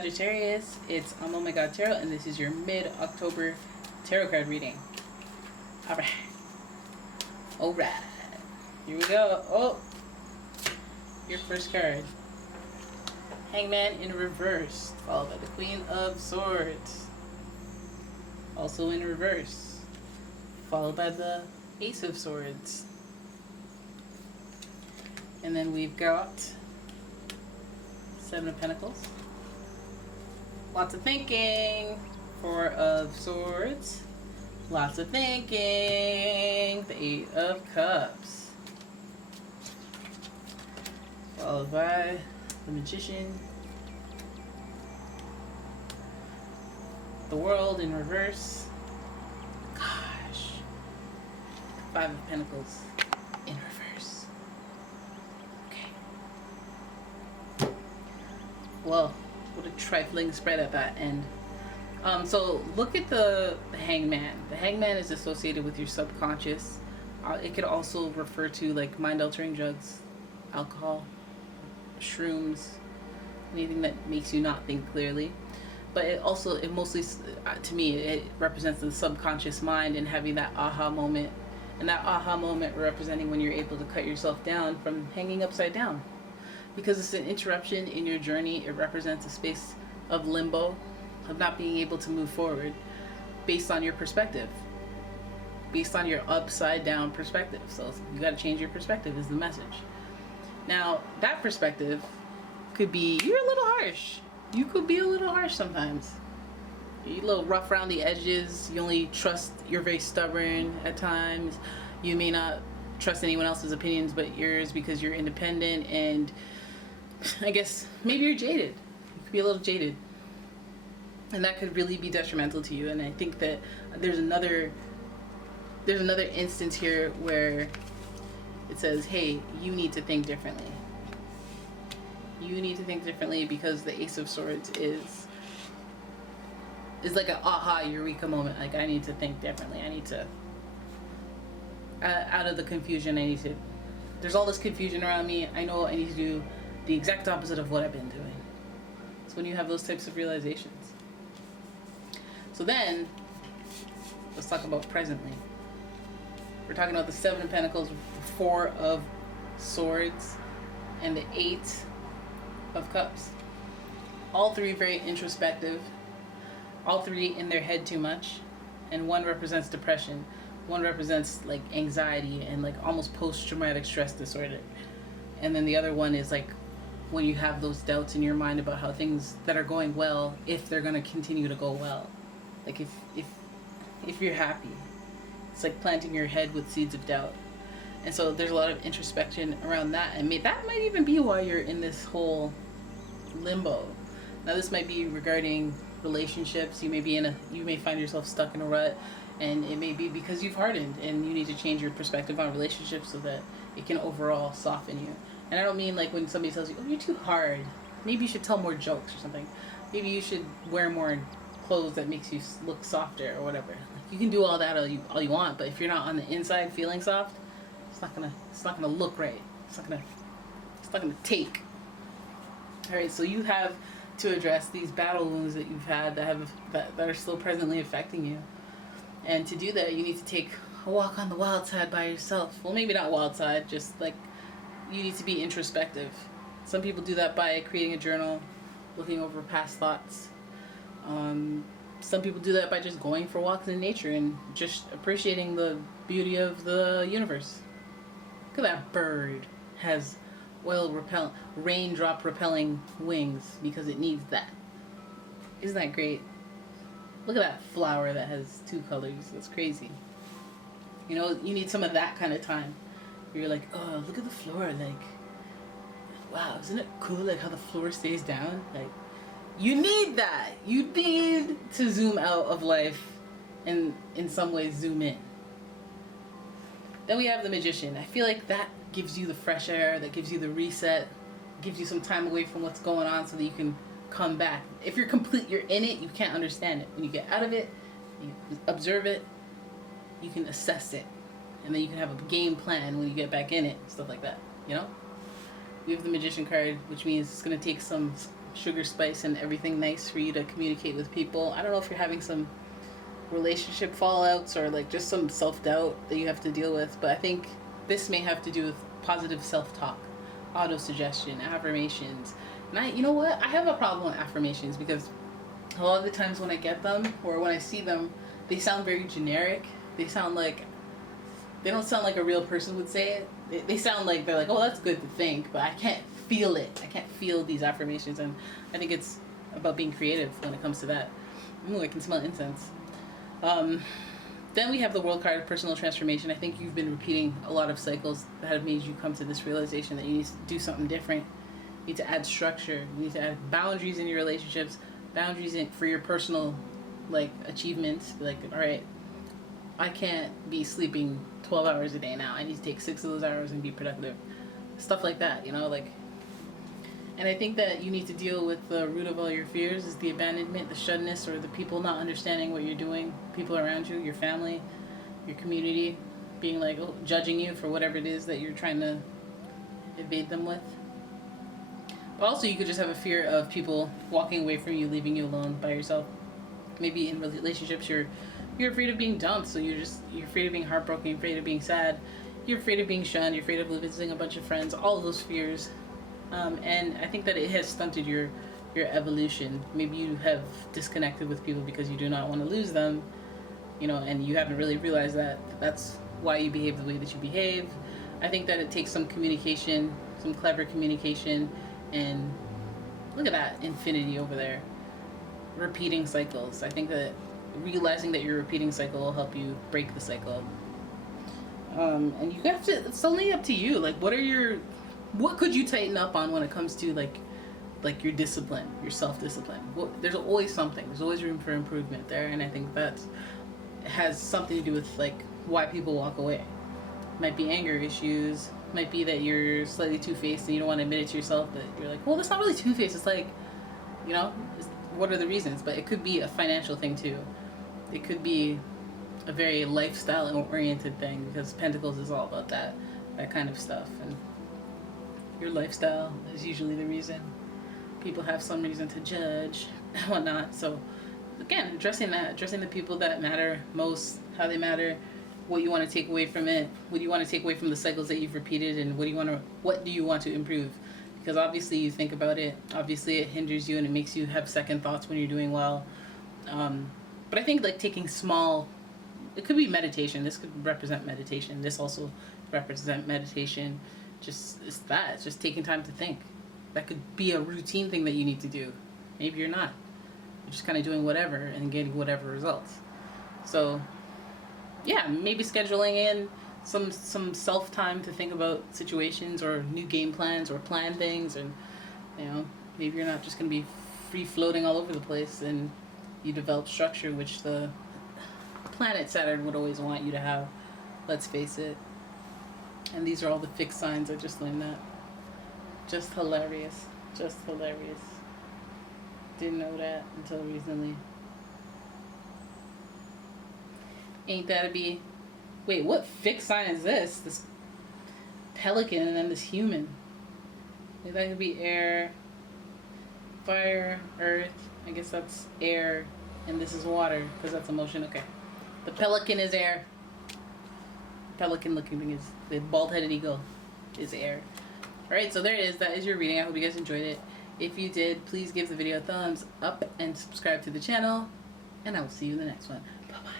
Sagittarius, it's OMG and this is your mid-October tarot card reading. Alright. Here we go. Oh! Your first card. Hangman in reverse, followed by the Queen of Swords. Also in reverse, followed by the Ace of Swords. And then we've got Seven of Pentacles. Lots of thinking. Four of Swords. Lots of thinking. The Eight of Cups. Followed by the Magician. The World in reverse. Gosh. Five of Pentacles in reverse. Okay. Well, what a trifling spread at that end. So look at the Hangman. The Hangman is associated with your subconscious. It could also refer to like mind-altering drugs, alcohol, shrooms, anything that makes you not think clearly. But it mostly, to me, it represents the subconscious mind and having that aha moment. And that aha moment representing when you're able to cut yourself down from hanging upside down. Because it's an interruption in your journey. It represents a space of limbo, of not being able to move forward based on your perspective. Based on your upside down perspective. So you got to change your perspective is the message. Now, that perspective could be, you're a little harsh. You could be a little harsh sometimes. You're a little rough around the edges. You only trust, you're very stubborn at times. You may not trust anyone else's opinions but yours because you're independent, and I guess maybe you're jaded. You could be a little jaded. And that could really be detrimental to you. And I think that there's another instance here where it says, hey, you need to think differently. You need to think differently because the Ace of Swords is like an aha eureka moment. Like, I need to think differently. I need to, out of the confusion, there's all this confusion around me. I know I need to do the exact opposite of what I've been doing. It's when you have those types of realizations. So then, let's talk about presently. We're talking about the Seven of Pentacles, Four of Swords, and the Eight of Cups. All three very introspective. All three in their head too much. And one represents depression. One represents like anxiety and like almost post-traumatic stress disorder. And then the other one is like when you have those doubts in your mind about how things that are going well, if they're going to continue to go well. Like if you're happy. It's like planting your head with seeds of doubt. And so there's a lot of introspection around that. And that might even be why you're in this whole limbo. Now this might be regarding relationships. You may find yourself stuck in a rut, and it may be because you've hardened and you need to change your perspective on relationships so that it can overall soften you. And I don't mean like when somebody tells you, oh, you're too hard. Maybe you should tell more jokes or something. Maybe you should wear more clothes that makes you look softer or whatever. Like, you can do all that all you want, but if you're not on the inside feeling soft, it's not gonna look right. It's not gonna take. All right, so you have to address these battle wounds that you've had that are still presently affecting you. And to do that, you need to take a walk on the wild side by yourself. Well, maybe not wild side, just like you need to be introspective. Some people do that by creating a journal, looking over past thoughts. Some people do that by just going for walks in nature and just appreciating the beauty of the universe. Look at that bird. Has raindrop repelling wings because it needs that. Isn't that great? Look at that flower that has two colors. That's crazy. You know, you need some of that kind of time. You're like, oh, look at the floor. Like, wow, isn't it cool? Like how the floor stays down. Like, you need that. You need to zoom out of life and in some ways zoom in. Then we have the Magician. I feel like that gives you the fresh air, that gives you the reset, gives you some time away from what's going on so that you can come back. If you're in it, you can't understand it. When you get out of it, you observe it, you can assess it. And then you can have a game plan when you get back in it, stuff like that, you know? We have the Magician card, which means it's going to take some sugar spice and everything nice for you to communicate with people. I don't know if you're having some relationship fallouts or like just some self-doubt that you have to deal with, but I think this may have to do with positive self-talk, auto-suggestion, affirmations. And you know what? I have a problem with affirmations because a lot of the times when I get them or when I see them, they sound very generic. They don't sound like a real person would say it. They sound like they're like, oh, that's good to think, but I can't feel it. I can't feel these affirmations, and I think it's about being creative when it comes to that. Ooh, I can smell incense. Then we have the World card, personal transformation. I think you've been repeating a lot of cycles that have made you come to this realization that you need to do something different. You need to add structure. You need to add boundaries in your relationships, boundaries for your personal like achievements. Like, all right, I can't be sleeping 12 hours a day now. I need to take 6 of those hours and be productive. Stuff like that, you know, like. And I think that you need to deal with the root of all your fears is the abandonment, the shutness, or the people not understanding what you're doing, people around you, your family, your community, being like, oh, judging you for whatever it is that you're trying to evade them with. But also you could just have a fear of people walking away from you, leaving you alone by yourself. Maybe in relationships you're afraid of being dumped, so you're afraid of being heartbroken, you're afraid of being sad, you're afraid of being shunned, you're afraid of visiting a bunch of friends, all of those fears. And I think that it has stunted your evolution. Maybe you have disconnected with people because you do not want to lose them, you know, and you haven't really realized that that's why you behave the way that you behave. I think that it takes some communication, some clever communication, and look at that infinity over there. Repeating cycles. I think that realizing that your repeating cycle will help you break the cycle. And you have to, it's only up to you. Like, what could you tighten up on when it comes to like your discipline, your self-discipline? There's always something. There's always room for improvement there, and I think that has something to do with like why people walk away. Might be anger issues. Might be that you're slightly two-faced and you don't want to admit it to yourself, but you're like, well, that's not really two-faced. It's like, you know, what are the reasons? But it could be a financial thing too. It could be a very lifestyle-oriented thing because Pentacles is all about that kind of stuff. And your lifestyle is usually the reason. People have some reason to judge and whatnot. So again, addressing the people that matter most, how they matter, what you want to take away from it, what do you want to take away from the cycles that you've repeated, and what do you want to improve? Because obviously you think about it, obviously it hinders you and it makes you have second thoughts when you're doing well. But I think like taking small, it could be meditation. This could represent meditation. This also represent meditation. It's just taking time to think. That could be a routine thing that you need to do. Maybe you're not. You're just kind of doing whatever and getting whatever results. So yeah, maybe scheduling in some self-time to think about situations or new game plans or plan things, and you know, maybe you're not just going to be free floating all over the place, and you develop structure, which the planet Saturn would always want you to have. Let's face it. And these are all the fixed signs. I just learned that. Just hilarious. Just hilarious. Didn't know that until recently. Ain't that a be? Wait, what fixed sign is this? This pelican and then this human. Maybe that could be air, fire, earth. I guess that's air. And this is water because that's emotion. Okay. The pelican is air. Pelican looking thing is the bald-headed eagle is air. Alright, so there it is. That is your reading. I hope you guys enjoyed it. If you did, please give the video a thumbs up and subscribe to the channel, and I will see you in the next one. Bye bye.